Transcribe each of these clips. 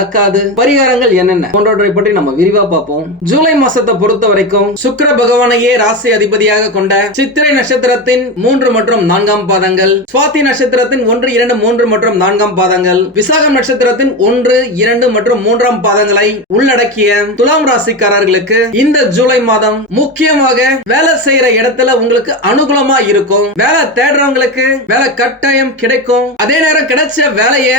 நடக்காது. பரிகாரங்கள் என்னென்ன? போன்றவற்றை பற்றி நம்ம விரிவா பார்ப்போம். ஜூலை மாசத்தை பொறுத்த வரைக்கும் சுக்கர பகவானையே ராசி அதிபதியாக கொண்ட சித்திரை நட்சத்திரத்தின் மூன்று மற்றும் நான்காம் பாதங்கள் சுவாதி நட்சத்திரத்தின் ஒன்று இரண்டு மூன்று மற்றும் நான்காம் பாதங்கள் விசாகம் நட்சத்திரத்தின் ஒன்று இரண்டு மற்றும் மூன்றாம் பாதங்களை உள்ளடக்கிய துலாம் ராசிக்காரர்களுக்கு இந்த ஜூலை மாதம் முக்கியமாக வேலை செய்யற இடத்துல உங்களுக்கு அனுகூலமா இருக்கும். வேலை தேடுறவங்களுக்கு வேலை கட்டாயம் கிடைக்கும். அதே நேரம் கிடைச்ச வேலையை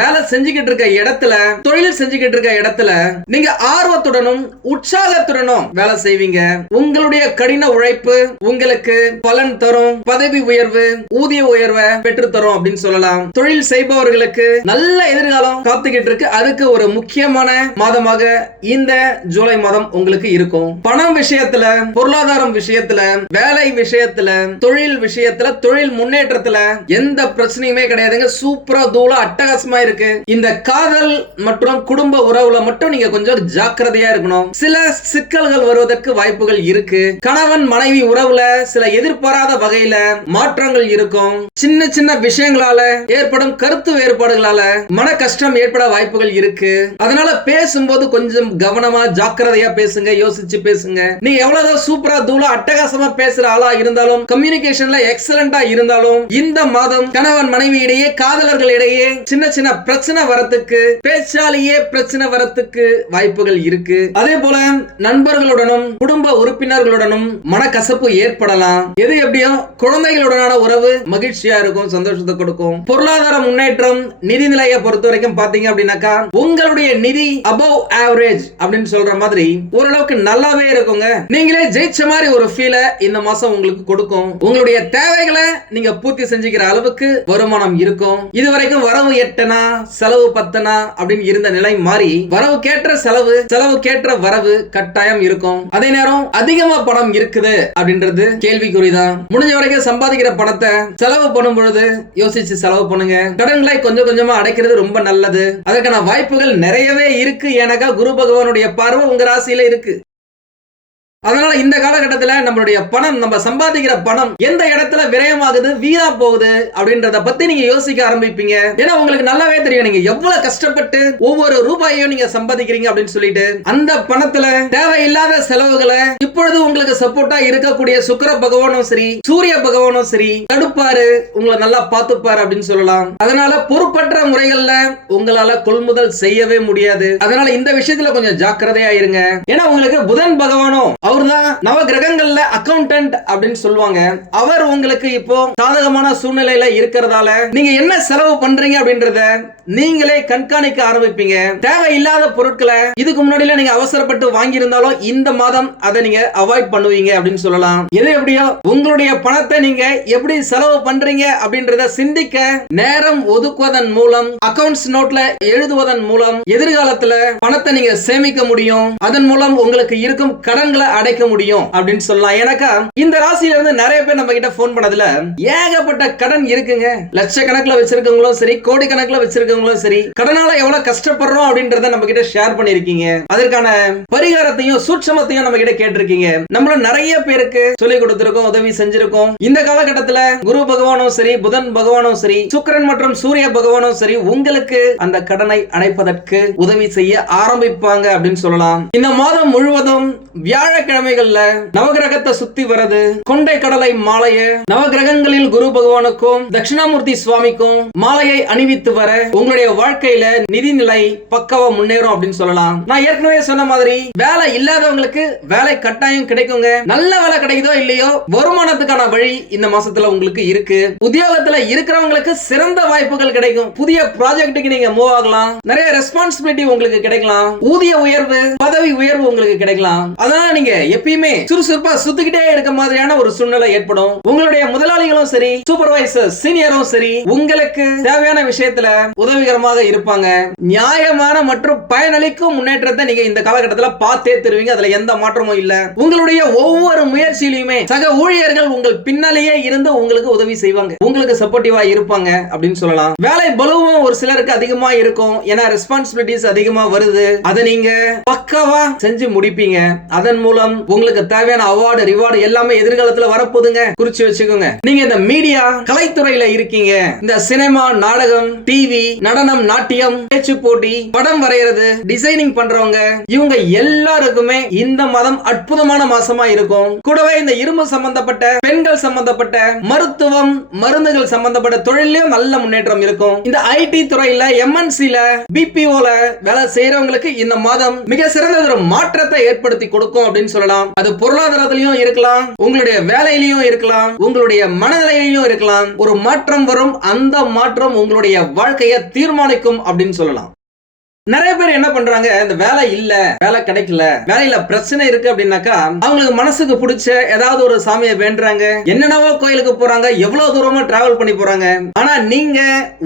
வேலை செஞ்சுக்கிட்டு இருக்க இடத்துல தொழில் செஞ்சுக்கிட்டு இருக்க இடத்துல நீங்க ஆர்வத்துடனும் உற்சாகத்துடனும் வேலை செய்வீங்க. உங்களுடைய கடின உழைப்பு உங்களுக்கு பலன் தரும். பதவி உயர்வு ஊதிய உயர்வை பெற்று தரும் அப்படின்னு சொல்லலாம். தொழில் செய்பவர்களுக்கு நல்ல எதிர்காலம் காத்துக்கிட்டு இருக்கு. அதுக்கு ஒரு முக்கியமான மாதமாக இந்த ஜூலை மாதம் உங்களுக்கு இருக்கும். பணம் விஷயத்துல பொருளாதாரம் விஷயத்துல வேலை விஷயத்துல தொழில் விஷயத்துல தொழில் முன்னேற்றத்துல எந்த பிரச்சனையுமே கிடையாதுங்க. சூப்பரா தூள அட்டகாசமா இருக்கு. இந்த காதல் மற்றும் குடும்ப உறவுல மட்டும் நீங்க கொஞ்சம் ஜாக்கிரதையா இருக்கணும். சில சிக்கல்கள் வருவதற்கு வாய்ப்புகள் இருக்கு. கணவன் மனைவி உறவுல சில எதிர்பாராத வகையில மாற்றங்கள் இருக்கும். சின்ன சின்ன விஷயங்களால ஏற்படும் கருத்து வேறுபாடுகளால மன கஷ்டம் ஏற்பட வாய்ப்புகள் இருக்கு. அதனால பேசும்போது கொஞ்சம் கவனமா ஜாக்கிரதையா பேசுங்க யோசிச்சு பேசுங்க. நீ எவ்வளவுதான் சூப்பரா தூள அட்டகாசமா பேசுற ஆளா இருந்தாலும் கம்யூனிகேஷன்ல எக்ஸலண்டா இருந்தாலும் இந்த மாதம் கணவன் மனைவி இடையே காதலர்கள் இடையே சின்ன சின்ன பிரச்சனை வரத்துக்கு பேச்சாலேயே பிரச்சனை வரத்துக்கு வாய்ப்புகள் இருக்கு. அதே போல நண்பர்களுடனும் குடும்ப உறுப்பினர்களுடனும் மனக்கசப்பு ஏற்படலாம். எது எப்படியோ குழந்தைகளுடனான உறவு மகிழ்ச்சியா இருக்கும் சந்தோஷத்தை கொடுக்கும். பொருளாதார முன்னேற்றம் நிதி நிலையை பொறுத்த வரைக்கும் பாத்தீங்க அப்படின்னாக்கா உங்களுடைய நிதி அபவ் ஆவரேஜ் அப்படின்னு சொல்ற மாதிரி ஓரளவுக்கு நல்லாவே இருக்குங்க. நீங்களே ஜெயிச்ச மாதிரி ஒரு ஃபீல இந்த மாசம் உங்களுக்கு கொடுக்கும். உங்களுடைய தேவைகளை நீங்க பூர்த்தி செஞ்சுக்கிற அளவுக்கு வருமானம் இருக்கும். இது வரைக்கும் வரவு எட்டனா செலவு பத்தனா அப்படின்னு இருந்த நிலை மாறி வரவு கேட்ட செலவு செலவு கேட்ட வரவு கட்டாயம் இருக்கும். அதே நேரம் அதிகமா பணம் இருக்குது அப்படின்றது கேள்விக்குறிதான். முடிஞ்ச வரைக்கும் சம்பாதிக்கிற பணத்தை செலவு பண்ணும் பொழுது யோசிச்சு செலவு பண்ணுங்க. கடன்களை கொஞ்சம் கொஞ்சமா அடைக்கிறது ரொம்ப நல்லது. அதற்கான வாய்ப்புகள் நிறையவே இருக்கு. எனக்கா குரு பகவானுடைய பார்வை உங்க ராசியில இருக்கு. அதனால இந்த காலகட்டத்துல நம்மளுடைய பணம் நம்ம சம்பாதிக்கிற பணம் எந்த இடத்துல விரயமாகுது வீணா போகுது அப்படின்றத பத்தி நீங்க யோசிக்க ஆரம்பிப்பீங்க. ஏன்னா உங்களுக்கு நல்லாவே தெரியும். நீங்க எவ்வளவு கஷ்டப்பட்டு ஒவ்வொரு ரூபாயையும் நீங்க சம்பாதிக்கிறீங்க அப்படின்னு சொல்லிட்டு. அந்த பணத்துல தேவையில்லாத செலவுகளை இப்பொழுது உங்களுக்கு சப்போர்ட்டா இருக்கக்கூடிய சுக்கர பகவானும் சரி சூரிய பகவானும் சரி தடுப்பாரு உங்களை நல்லா பார்த்துப்பாரு அப்படின்னு சொல்லலாம். அதனால பொறுப்பற்ற முறைகள்ல உங்களால கொள்முதல் செய்யவே முடியாது. அதனால இந்த விஷயத்துல கொஞ்சம் ஜாக்கிரதையா இருங்க. ஏன்னா உங்களுக்கு புதன் பகவானும் அவர்தான் நவ கிரகங்கள்ல அக்கௌண்டன்ட் அப்படின்னு சொல்லுவாங்க. அவர் உங்களுக்கு இப்போ சாதகமான சூழ்நிலையில இருக்கிறதால நீங்க என்ன செலவு பண்றீங்க அப்படின்றத நீங்களே கண்காணிக்க ஆரம்பிப்பீங்க. தேவையில்லாத பொருட்களை இதுக்கு முன்னாடில நீங்க அவசரப்பட்டு வாங்கியிருந்தாலும் இந்த மாதம் அதை நீங்க அவாய்ட் பண்ணுவீங்க அப்படின்னு சொல்லலாம். எது எப்படியோ உங்களுடைய பணத்தை நீங்க எப்படி செலவு பண்றீங்க அப்படின்றத சிந்திக்க நேரம் ஒதுக்குவதன் மூலம் அக்கவுண்ட்ஸ் நோட்ல எழுதுவதன் மூலம் எதிர்காலத்துல பணத்தை நீங்க சேமிக்க முடியும். அதன் மூலம் உங்களுக்கு இருக்கும் கடன்களை அடைக்க முடியும் அப்படின்னு சொல்லலாம். ஏன்னாக்கா இந்த ராசியில இருந்து நிறைய பேர் நம்ம கிட்ட போன் பண்ணதுல ஏகப்பட்ட கடன் இருக்குங்க. லட்சக்கணக்கில் வச்சிருக்கவங்களும் சரி கோடி கணக்கில் வச்சிருக்கவங்களும் சரி கடனால எவ்வளவு கஷ்டப்படுறோம் அப்படின்றத நம்ம கிட்ட ஷேர் பண்ணிருக்கீங்க அதற்கான பரிகாரத்தையும் சூட்சமத்தையும் நம்ம கிட்ட கேட்டிருக்கீங்க. நம்மள நிறைய பேருக்கு சொல்லி கொடுத்திருக்கோம் உதவி செஞ்சிருக்கோம். இந்த காலகட்டத்துல குரு பகவானும் சரி புதன் பகவானும் சரி சுக்கரன் மற்றும் சூரிய பகவானும் சரி உங்களுக்கு அந்த கடனை அடைப்பதற்கு உதவி செய்ய ஆரம்பிப்பாங்க அப்படின்னு சொல்லலாம். இந்த மாதம் முழுவதும் வியாழக்கிழமை வியாழக்கிழமைகள்ல நவகிரகத்தை சுத்தி வரது கொண்டை கடலை மாலைய நவகிரகங்களில் குரு பகவானுக்கும் தட்சிணாமூர்த்தி சுவாமிக்கும் மாலையை அணிவித்து வர உங்களுடைய வாழ்க்கையில நிதிநிலை பக்கவா முன்னேறும் அப்படின்னு சொல்லலாம். நான் ஏற்கனவே சொன்ன மாதிரி வேலை இல்லாதவங்களுக்கு வேலை கட்டாயம் கிடைக்குங்க. நல்ல வேலை கிடைக்குதோ இல்லையோ வருமானத்துக்கான வழி இந்த மாசத்துல உங்களுக்கு இருக்கு. உத்தியோகத்துல இருக்கிறவங்களுக்கு சிறந்த வாய்ப்புகள் கிடைக்கும். புதிய ப்ராஜெக்ட்டுக்கு நீங்க மூவ் ஆகலாம். நிறைய ரெஸ்பான்சிபிலிட்டி உங்களுக்கு கிடைக்கலாம். ஊதிய உயர்வு பதவி உயர்வு உங்களுக்கு கிடைக்கலாம். அதனால நீங்க நீங்க எப்பயுமே சுறுசுறுப்பா சுத்திக்கிட்டே இருக்க மாதிரியான ஒரு சூழ்நிலை ஏற்படும். உங்களுடைய முதலாளிகளும் சரி சூப்பர்வைசர் சீனியரும் சரி உங்களுக்கு தேவையான விஷயத்துல உதவிகரமாக இருப்பாங்க. நியாயமான மற்றும் பயனளிக்கும் முன்னேற்றத்தை நீங்க இந்த காலகட்டத்தில் பார்த்தே தருவீங்க. அதுல எந்த மாற்றமும் இல்ல. உங்களுடைய ஒவ்வொரு முயற்சியிலுமே சக ஊழியர்கள் உங்கள் பின்னாலேயே இருந்து உங்களுக்கு உதவி செய்வாங்க. உங்களுக்கு சப்போர்ட்டிவா இருப்பாங்க அப்படின்னு சொல்லலாம். வேலை பலுவும் ஒரு சிலருக்கு அதிகமா இருக்கும். ஏன்னா ரெஸ்பான்சிபிலிட்டிஸ் அதிகமா வருது. அதை நீங்க பக்காவா செஞ்சு முடிப்பீங்க. அதன் மூலம் உங்களுக்கு தேவையான அவார்டு ரிவார்டு எல்லாமே எதிர்காலத்துல வரப்போதுங்க குறிச்சு வச்சுக்கோங்க. நீங்க இந்த மீடியா கலைத்துறையில இருக்கீங்க. இந்த சினிமா நாடகம் டிவி நடனம் நாட்டியம் பேச்சு போட்டி படம் வரைகிறது டிசைனிங் பண்றவங்க இவங்க எல்லாருக்குமே இந்த மாதம் அற்புதமான மாசமா இருக்கும். கூடவே இந்த இரும்பு சம்பந்தப்பட்ட பெண்கள் சம்பந்தப்பட்ட மருத்துவம் மருந்துகள் சம்பந்தப்பட்ட தொழிலையும் நல்ல முன்னேற்றம் இருக்கும். இந்த ஐடி துறையில எம்என்சில பிபிஓல வேலை செய்யறவங்களுக்கு இந்த மாதம் மிக சிறந்த ஒரு மாற்றத்தை ஏற்படுத்தி கொடுக்கும் அப்படின்னு சொல்லலாம். அது பொருளாதாரத்திலையும் இருக்கலாம் உங்களுடைய வேலையிலையும் இருக்கலாம் உங்களுடைய மனநிலையிலையும் இருக்கலாம். ஒரு மாற்றம் வரும் அந்த மாற்றம் உங்களுடைய வாழ்க்கையை தீர்மானிக்கும் அப்படின்னு சொல்லலாம். நிறைய பேர் என்ன பண்றாங்க இந்த வேலை இல்ல வேலை கிடைக்கல வேலையில பிரச்சனை இருக்கு அப்படின்னாக்கா அவங்களுக்கு மனசுக்கு பிடிச்ச ஏதாவது ஒரு சாமியை வேண்டுறாங்க. என்னென்னவோ கோயிலுக்கு போறாங்க எவ்வளவு தூரமா டிராவல் பண்ணி போறாங்க. ஆனா நீங்க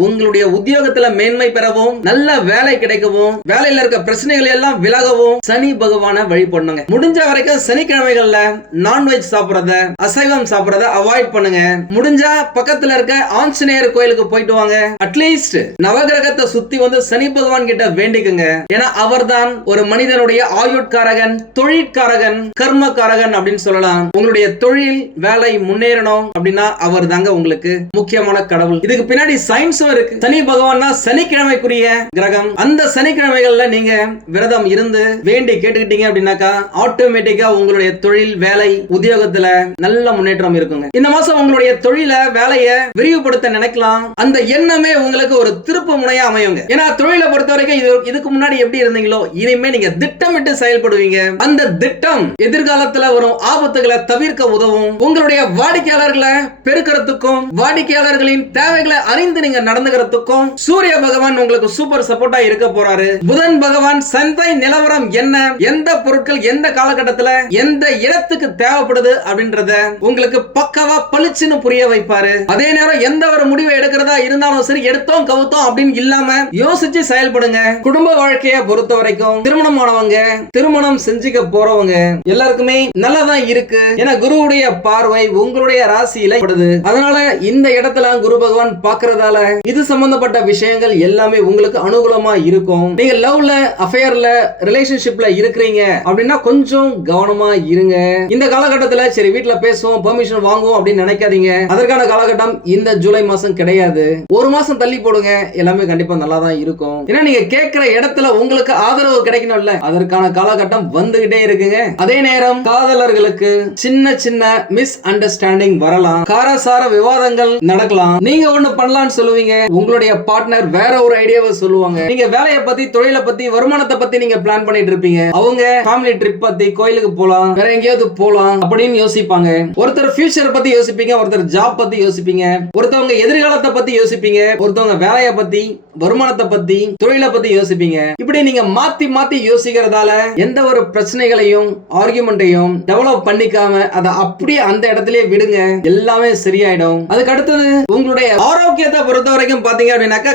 உங்களுடைய உத்தியோகத்துல மேன்மை பெறவும் நல்ல வேலை கிடைக்கவும் வேலையில இருக்க பிரச்சனைகள் எல்லாம் விலகவும் சனி பகவான வழிபடணுங்க முடிஞ்ச வரைக்கும் சனிக்கிழமைகள்ல நான்வெஜ் சாப்பிடறத அசைவம் சாப்பிடறத அவாய்ட் பண்ணுங்க. முடிஞ்சா பக்கத்துல இருக்க ஆஞ்சநேயர் கோயிலுக்கு போயிட்டு வாங்க. அட்லீஸ்ட் நவகிரகத்தை சுத்தி வந்து சனி பகவான் கிட்ட வேண்டிக்குங்க. ஏன்னா அவர்தான் ஒரு மனிதனுடைய ஆயுட்காரகன் தொழிற்காரகன் கர்மக்காரகன் அப்படின்னு சொல்லலாம். உங்களுடைய தொழில் வேலை முன்னேறணும் அப்படின்னா அவர் தாங்க உங்களுக்கு முக்கியமான கடவுள். இதுக்கு பின்னாடி சயின்ஸும் இருக்கு. சனி பகவான் சனிக்கிழமைக்குரிய கிரகம். அந்த சனிக்கிழமைகள்ல நீங்க விரதம் இருந்து வேண்டி கேட்டுக்கிட்டீங்க அப்படின்னாக்கா ஆட்டோமேட்டிக்கா உங்களுடைய தொழில் வேலை உத்தியோகத்துல நல்ல முன்னேற்றம் இருக்குங்க. இந்த மாசம் உங்களுடைய தொழில வேலைய விரிவுபடுத்த நினைக்கலாம். அந்த எண்ணமே உங்களுக்கு ஒரு திருப்பு முனையா அமையுங்க. ஏன்னா தொழிலை பொறுத்த வரைக்கும் இது இதுக்கு முன்னாடி எப்படி இருந்தீங்களோ இனிமே நீங்க திட்டமிட்டு செயல்படுவீங்க. அந்த திட்டம் எதிர்காலத்துல வரும் ஆபத்துகளை தவிர்க்க உதவும். உங்களுடைய வாடிக்கையாளர்களை பெருக்கிறதுக்கும் வாடிக்கையாளர்களின் தேவைகளை அறிந்து நீங்க நடந்துகிறதுக்கும் சூரிய பகவான் உங்களுக்கு சூப்பர் சப்போர்ட்டா இருக்க போறாரு. புதன் பகவான் சந்தை நிலவரம் என்ன எந்த பொருட்கள் எந்த காலகட்டத்துல எந்த இடத்துக்கு தேவைப்படுது அப்படின்றத உங்களுக்கு பக்கவா பளிச்சுன்னு புரிய வைப்பாரு. அதே நேரம் எந்த ஒரு முடிவை எடுக்கிறதா இருந்தாலும் சரி எடுத்தோம் கவுத்தோம் அப்படின்னு இல்லாம யோசிச்சு செயல்படுங்க. குடும்ப வாழ்க்கைய பொறுத்த வரைக்கும் திருமணம் ஆனவங்க திருமணம் செஞ்சுக்க போறவங்க எல்லாருக்குமே நல்லதான் இருக்கு. ஏன்னா குருவுடைய பார்வை உங்களுடைய ராசியில படுது. அதனால இந்த இடத்துல குரு பகவான் பாக்குறதால இது சம்பந்தப்பட்ட விஷயங்கள் எல்லாமே உங்களுக்கு அனுகூலமா இருக்கும். நீங்க லவ்ல அஃபேர்ல ரிலேஷன்ஷிப்ல இருக்கிறீங்க அப்படின்னா கொஞ்சம் கவனமா இருங்க. இந்த காலகட்டத்துல சரி வீட்டுல பேசுவோம் பெர்மிஷன் வாங்குவோம் அப்படின்னு நினைக்காதீங்க. அதற்கான காலகட்டம் இந்த ஜூலை மாசம் கிடையாது. ஒரு மாசம் தள்ளி போடுங்க. எல்லாமே கண்டிப்பா நல்லா தான் இருக்கும். ஏன்னா நீங்க கேட்க இருக்கிற இடத்துல உங்களுக்கு ஆதரவு கிடைக்கணும்ல? அதற்கான காலகட்டம் வந்துகிட்டே இருக்குங்க. அதே நேரம் காதலர்களுக்கு சின்ன சின்ன மிஸ் அண்டர்ஸ்டாண்டிங் வரலாம். காரசார விவாதங்கள் நடக்கலாம். நீங்க ஒண்ணு பண்ணலாம்னு சொல்லுவீங்க. உங்களுடைய பார்ட்னர் வேற ஒரு ஐடியாவை சொல்லுவாங்க. நீங்க வேலையை பத்தி தொழிலை பத்தி வருமானத்தை பத்தி நீங்க பிளான் பண்ணிட்டு இருப்பீங்க. அவங்க ஃபேமிலி ட்ரிப் பத்தி கோயிலுக்கு போலாம் வேற எங்கேயாவது போலாம் அப்படின்னு யோசிப்பாங்க. ஒருத்தர் ஃபியூச்சர் பத்தி யோசிப்பீங்க ஒருத்தர் ஜாப் பத்தி யோசிப்பீங்க. ஒருத்தவங்க எதிர்காலத்தை பத்தி யோசிப்பீங்க. ஒருத்தவங்க வேலையை பத்தி வருமானத்தை பத்தி தொழிலை பத்தி யோசிப்பீங்க? இப்படி நீங்க மாத்தி மாத்தி யோசிக்கிறதால எந்த ஒரு பிரச்சனைகளையும் ஆர்குமெண்ட்டையும் டெவலப் பண்ணிக்காம அதை அப்படியே அந்த இடத்துலயே விடுங்க. எல்லாமே சரியாயிடும். அதுக்கு அடுத்தது உங்களுடைய ஆரோக்கியத்தை பொறுத்த வரைக்கும் பாத்தீங்க அப்படின்னாக்கா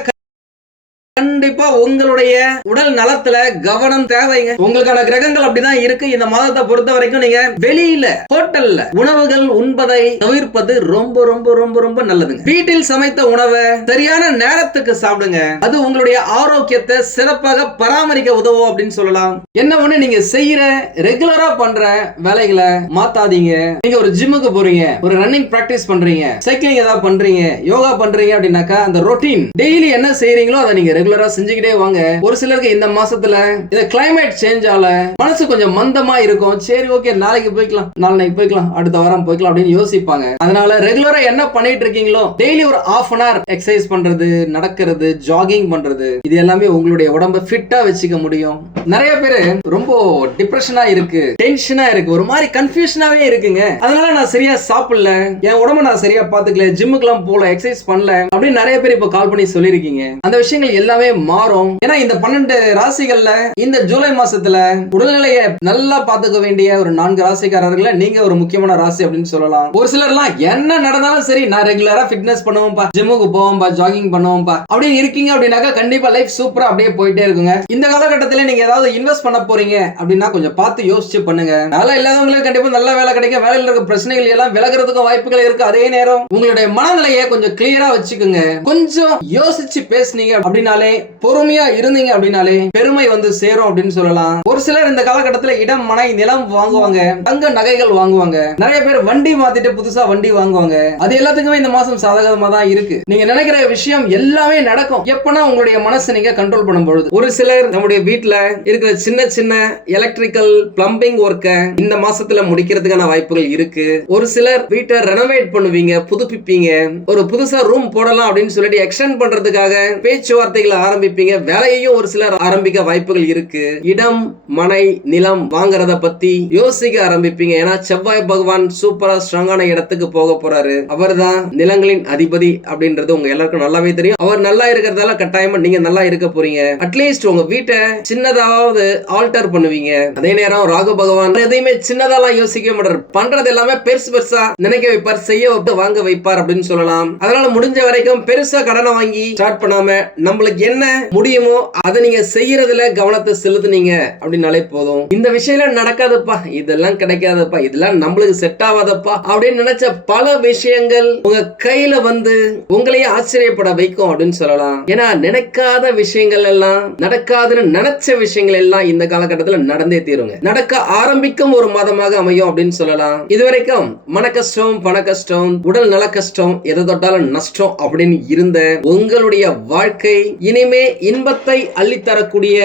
கண்டிப்பா உங்களுடைய உடல் நலத்துல கவனம் தேவைங்க. உங்களுக்கான கிரகங்கள் அப்படிதான் இருக்கு. இந்த மாதத்தை பொறுத்த வரைக்கும் நீங்க வெளியில ஹோட்டல்ல உணவுகள் உண்பதை தவிர்ப்பது ரொம்ப ரொம்ப ரொம்ப ரொம்ப நல்லதுங்க. வீட்டில் சமைத்த உணவை சரியான நேரத்துக்கு சாப்பிடுங்க. அது உங்களுடைய ஆரோக்கியத்தை சிறப்பாக பராமரிக்க உதவும் அப்படின்னு சொல்லலாம். என்ன ஒண்ணு நீங்க செய்யற ரெகுலரா பண்ற வேலைகளை மாத்தாதீங்க. நீங்க ஒரு ஜிம்முக்கு போறீங்க ஒரு ரன்னிங் பிராக்டிஸ் பண்றீங்க சைக்கிளிங் ஏதாவது பண்றீங்க யோகா பண்றீங்க அப்படின்னாக்கா அந்த ரொட்டீன் டெய்லி என்ன செய்றீங்களோ அதை நீங்க ரெகுலர் செஞ்சுக்கிட்டே வாங்க. ஒரு சிலருக்கு இந்த மாசத்துல இந்த கிளைமேட் சேஞ்ச் ஆல மனசு கொஞ்சம் மந்தமா இருக்கும். சரி ஓகே நாளைக்கு போய்க்கலாம். நாளைக்கு போய்க்கலாம். அடுத்த வாரம் போய்க்கலாம் அப்படின்னு யோசிப்பாங்க. அதனால ரெகுலரா என்ன பண்ணிட்டு இருக்கீங்களோ டெய்லி ஒரு ஆஃப் அன் ஹவர் எக்ஸசைஸ் பண்றது நடக்கிறது ஜாகிங் பண்றது இது எல்லாமே உங்களுடைய உடம்ப ஃபிட்டா வச்சுக்க முடியும். நிறைய பேரு ரொம்ப டிப்ரெஷனா இருக்கு டென்ஷனா இருக்கு. ஒரு மாதிரி கன்ஃபியூஷனாவே இருக்குங்க. அதனால நான் சரியா சாப்பிடல. என் உடம்ப நான் சரியா பாத்துக்கல. ஜிம்முக்கு எல்லாம் போல எக்ஸசைஸ் பண்ணல அப்படின்னு நிறைய பேர் இப்ப கால் பண்ணி சொல்லிருக்கீங்க அந்த விஷயங்கள் எல்லாம் எல்லாமே மாறும். ஏன்னா இந்த பன்னெண்டு ராசிகள்ல இந்த ஜூலை மாசத்துல உடல்நிலையை நல்லா பாத்துக்க வேண்டிய ஒரு நான்கு ராசிக்காரர்கள நீங்க ஒரு முக்கியமான ராசி அப்படின்னு சொல்லலாம். ஒரு சிலர்லாம் என்ன நடந்தாலும் சரி நான் ரெகுலரா ஃபிட்னஸ் பண்ணுவோம்பா ஜிம்முக்கு போவோம்பா ஜாகிங் பண்ணுவோம்பா அப்படின்னு இருக்கீங்க அப்படின்னாக்கா கண்டிப்பா லைஃப் சூப்பரா அப்படியே போயிட்டே இருக்குங்க. இந்த காலகட்டத்துல நீங்க ஏதாவது இன்வெஸ்ட் பண்ண போறீங்க அப்படின்னா கொஞ்சம் பார்த்து யோசிச்சு பண்ணுங்க. நல்லா இல்லாதவங்களுக்கு கண்டிப்பா நல்ல வேலை கிடைக்கும். வேலையில இருக்க பிரச்சனைகள் எல்லாம் விலகிறதுக்கும் வாய்ப்புகள் இருக்கு. அதே நேரம் உங்களுடைய மனநிலையை கொஞ்சம் கிளியரா வச்சுக்கோங்க. கொஞ்சம் யோசிச்சு பேசுனீங்க அப்படின்னாலே பொறுமையா இருந்தீங்க அப்படின்னாலே பெருமை வந்து சேரும் அப்படின்னு சொல்லலாம். ஒரு சிலர் இந்த காலகட்டத்துல இடம் மனை நிலம் வாங்குவாங்க. தங்க நகைகள் வாங்குவாங்க. நிறைய பேர் வண்டி மாத்திட்டு புதுசா வண்டி வாங்குவாங்க. அது எல்லாத்துக்குமே இந்த மாசம் சாதகமா தான் இருக்கு. நீங்க நினைக்கிற விஷயம் எல்லாமே நடக்கும். எப்பனா உங்களுடைய மனசை நீங்க கண்ட்ரோல் பண்ணும் பொழுது ஒரு சிலர் நம்முடைய வீட்டுல இருக்கிற சின்ன சின்ன எலக்ட்ரிக்கல் பிளம்பிங் ஒர்க்கை இந்த மாசத்துல முடிக்கிறதுக்கான வாய்ப்புகள் இருக்கு. ஒரு சிலர் வீட்டை ரெனோவேட் பண்ணுவீங்க புதுப்பிப்பீங்க. ஒரு புதுசா ரூம் போடலாம் அப்படின்னு சொல்லிட்டு எக்ஸ்டெண்ட் பண்றதுக்காக பேச்சுவார்த்தைகள் ஆரம்பிப்பீங்க. வேலையையும் ஒரு சிலர் ஆரம்பிக்க வாய்ப்புகள் இருக்கு. இடம் மனை நிலம் வாங்குறத பத்தி யோசிக்க ஆரம்பிப்பீங்க. ஏன்னா செவ்வாய் பகவான் சூப்பரா ஸ்ட்ராங்கான இடத்துக்கு போக போறாரு. அவர்தான் நிலங்களின் அதிபதி அப்படின்றது உங்க எல்லாருக்கும் நல்லாவே தெரியும். அவர் நல்லா இருக்கிறதால கட்டாயமா நீங்க நல்லா இருக்க போறீங்க. அட்லீஸ்ட் உங்க வீட்டை சின்னதாவது ஆல்டர் பண்ணுவீங்க. அதே நேரம் ராகு பகவான் எதையுமே சின்னதாலாம் யோசிக்க மாட்டார். பண்றது எல்லாமே பெருசு பெருசா நினைக்க வைப்பார் செய்ய வாங்க வைப்பார் அப்படின்னு சொல்லலாம். அதனால முடிஞ்ச வரைக்கும் பெருசா கடனை வாங்கி ஸ்டார்ட் பண்ணாம நம்மளுக்கு என்ன முடியுமோ அதை நீங்க செய்யறதுல கவனத்தை செலுத்துனீங்க அப்படின்னாலே போதும். இந்த விஷயம் நடக்காதப்பா இதெல்லாம் கிடைக்காதப்பா இதெல்லாம் நம்மளுக்கு செட் ஆகாதப்பா அப்படின்னு நினைச்ச பல விஷயங்கள் உங்க கையில வந்து உங்களையே ஆச்சரியப்பட வைக்கும் அப்படின்னு சொல்லலாம். ஏன்னா நினைக்காத விஷயங்கள் எல்லாம் நடக்காதுன்னு நினைச்ச விஷயங்கள் எல்லாம் இந்த காலகட்டத்துல நடந்தே தீருங்க. நடக்க ஆரம்பிக்கும் ஒரு மாதமாக அமையும் அப்படின்னு சொல்லலாம். இதுவரைக்கும் மன கஷ்டம் பண கஷ்டம் உடல் நல கஷ்டம் எதை தொட்டாலும் நஷ்டம் அப்படின்னு இருந்த உங்களுடைய வாழ்க்கை இனிமே இன்பத்தை அள்ளித்தரக்கூடிய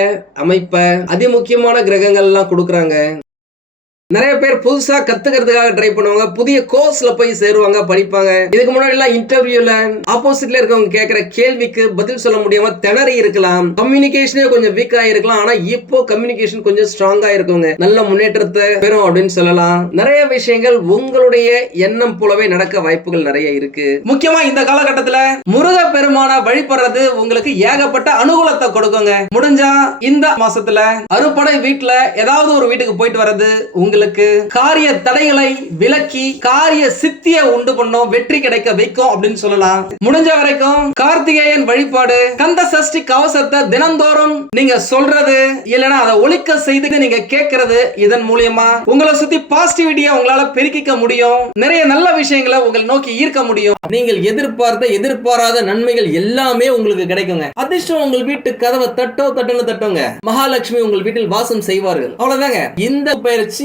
அமைப்பை அதிமுக்கியமான கிரகங்கள் எல்லாம் கொடுக்குறாங்க. நிறைய பேர் புதுசா கத்துக்கிறதுக்காக ட்ரை பண்ணுவாங்க. புதிய கோர்ஸ்ல போய் சேருவாங்க படிப்பாங்க. இதுக்கு முன்னாடி எல்லாம் இன்டர்வியூல ஆப்போசிட்ல இருக்கவங்க கேட்கிற கேள்விக்கு பதில் சொல்ல முடியாம திணறி இருக்கலாம். கம்யூனிகேஷனே கொஞ்சம் வீக்கா இருக்கலாம். ஆனா இப்போ கம்யூனிகேஷன் கொஞ்சம் ஸ்ட்ராங்கா இருக்குங்க நல்ல முன்னேற்றத்தை பெறும் அப்படின்னு சொல்லலாம். நிறைய விஷயங்கள் உங்களுடைய எண்ணம் போலவே நடக்க வாய்ப்புகள் நிறைய இருக்கு. முக்கியமா இந்த காலகட்டத்துல முருக பெருமான வழிபடுறது உங்களுக்கு ஏகப்பட்ட அனுகூலத்தை கொடுக்குங்க. முடிஞ்சா இந்த மாசத்துல அறுபடை வீட்டுல ஏதாவது ஒரு வீட்டுக்கு போயிட்டு வர்றது உங்களுக்கு காரிய தடைகளை விலக்கி காரிய சித்திய உண்டு பண்ணும் வெற்றி கிடைக்க வைக்கும் அப்படின்னு சொல்லலாம். முடிஞ்ச வரைக்கும் கார்த்திகேயன் வழிபாடு கந்த சஷ்டி கவசத்தை தினந்தோறும் நீங்க சொல்றது இல்லைன்னா அதை ஒழிக்க செய்து நீங்க கேட்கறது இதன் மூலியமா உங்களை சுத்தி பாசிட்டிவிட்டியா உங்களால பெருக்கிக்க முடியும். நிறைய நல்ல விஷயங்களை உங்களை நோக்கி ஈர்க்க முடியும். நீங்கள் எதிர்பார்த்த எதிர்பாராத நன்மைகள் எல்லாமே உங்களுக்கு கிடைக்குங்க. அதிர்ஷ்டம் உங்கள் வீட்டு கதவை தட்டோ தட்டுன்னு தட்டுங்க. மகாலட்சுமி உங்கள் வீட்டில் வாசம் செய்வார்கள். அவ்வளவுதாங்க. இந்த பயிற்சி